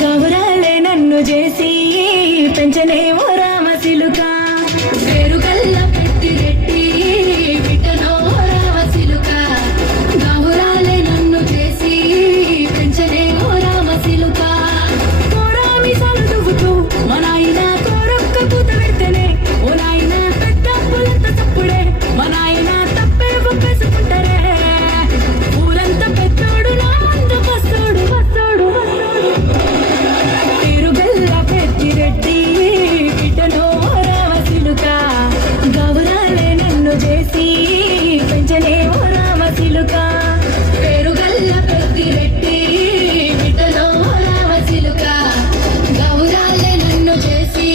గౌరాలే నన్ను చేసి పెంచనే ఓ రామసిలుక పేరుగల్ల పెద్దిరెడ్డి బిడ్డనో రామసిలుక గౌరాలే నన్ను చేసి పెంచనే ఓ రామసిలుక కోరామి సలుదుగుతూ మా నాయన కోరొక్క కూత పెడితేనే ఓ నాయన పెద్ద పూలంత తప్పుడే మా నాయన తప్పే ఒప్పేసుకుంటారే ఊరంతా పెద్దోడు నా అంత పస్తోడు పస్తోడు పేరుగల్ల పెద్దిరెడ్డి బిడ్డనో రామసిలుక గౌరాలే నన్ను చేసి పెంచనే ఓ రామసిలుక పేరుగల్ల పెద్దిరెడ్డి బిడ్డనో రామసిలుక గౌరాలే నన్ను చేసి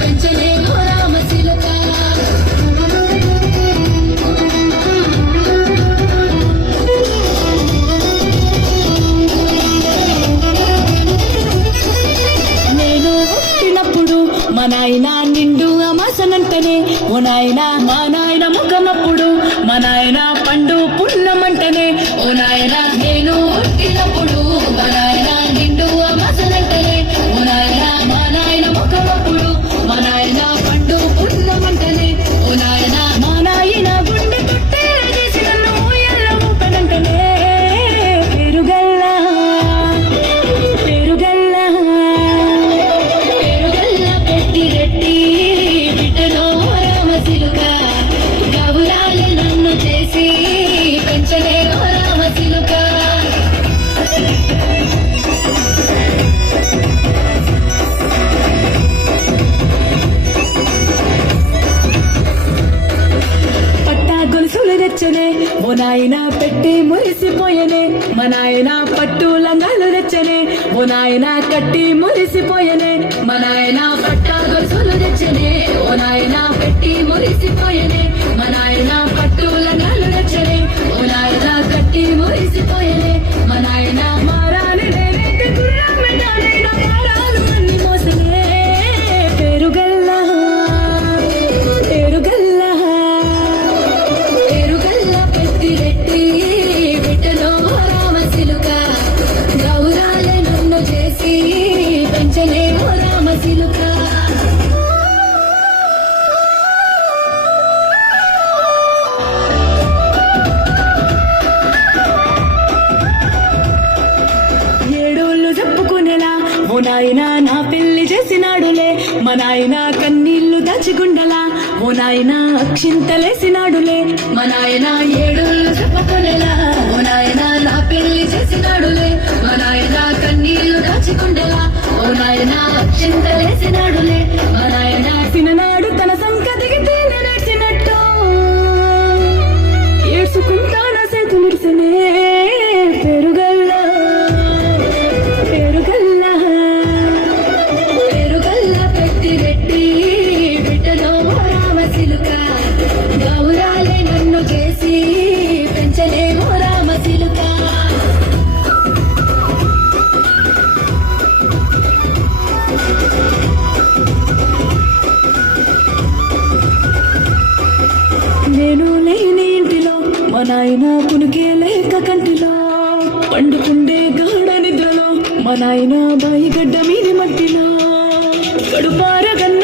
పెంచనే ఓ రామసిలుక నేను పుట్టినప్పుడు మా నాయన నిండు అమాసనంటనే ఓ నాయన మా నాయన ముఖమప్పుడు మా నాయన పండు పున్నమంటనే ఓ నాయన నేను పుట్టినప్పుడు మా నాయన నిండు అమాసనంటనే ఓ నాయన మా నాయన ముఖమప్పుడు మా నాయన పండు పున్నమంటనే ఓ నాయన మా నాయన గుండె కొట్టేలా చేసి నన్ను ఊయల్ల ఊపనంటనే పేరుగల్ల పేరుగల్ల పేరుగల్ల పెద్దిరెడ్డి బిడ్డనో రామసిలుక గౌరాలే నన్ను చేసి పెంచలే ఓ రామసిలుక పట్టా గొలుసులు తెచ్చనే ఓ నాయన పెట్టి మురిసిపోయనే మా నాయన పట్టు లంగాలు తెచ్చనే ఓ నాయన కట్టి మురిసిపోయనే మా నాయన పట్టా గొలుసులు తెచ్చనే ఓ నాయన పెట్టి మురిసిపోయనే మా నాయన పట్టు లంగాలు తెచ్చనే ఓ నాయన కట్టి మురిసిపోయనే మా నాయన మారాలి నేనైతే గుర్రమెడాలైన మారాలు అన్ని మోసనే పేరుగల్ల పేరుగల్ల పేరుగల్ల పెద్దిరెడ్డి బిడ్డనో రామసిలుక గౌరాలే నన్ను చేసి పెంచలే ఓ రామసిలుక ఏడోళ్ళు చెప్పుకునేలా ఓ నాయన నా పెళ్లి చేసినాడులే మా నాయన కన్నీళ్లు దాచిగుండలా ఓ నాయన అక్షింతలేసినాడులే మా నాయన ఏడోళ్ళు చెప్పుకునేలా ఓ నాయన నా పెళ్లి చేసినాడులే మా నాయన కన్నీళ్లు దాచిగుండలా ఓ నాయన అక్షింతలేసినాడులే మా నాయన తిననాడు తన సంకతికి తేనె నడిచినట్టు ఏడ్చుకుంటాన సేతులిడిసనే పెరుగల్ల పెరుగల్ల పెరుగల్ల పెద్దిరెడ్డి బిడ్డనో రామసిలుక గౌరాలే నన్ను చేసి పెంచలే ఓ రామసిలుక నేను లేని ఇంటిలో మా నాయన కునికే లేక కంటిలో పండుకుండే గాఢ నిద్రలో మా నాయన బాయి గడ్డ మీది మట్టిలో కడుపారగన్న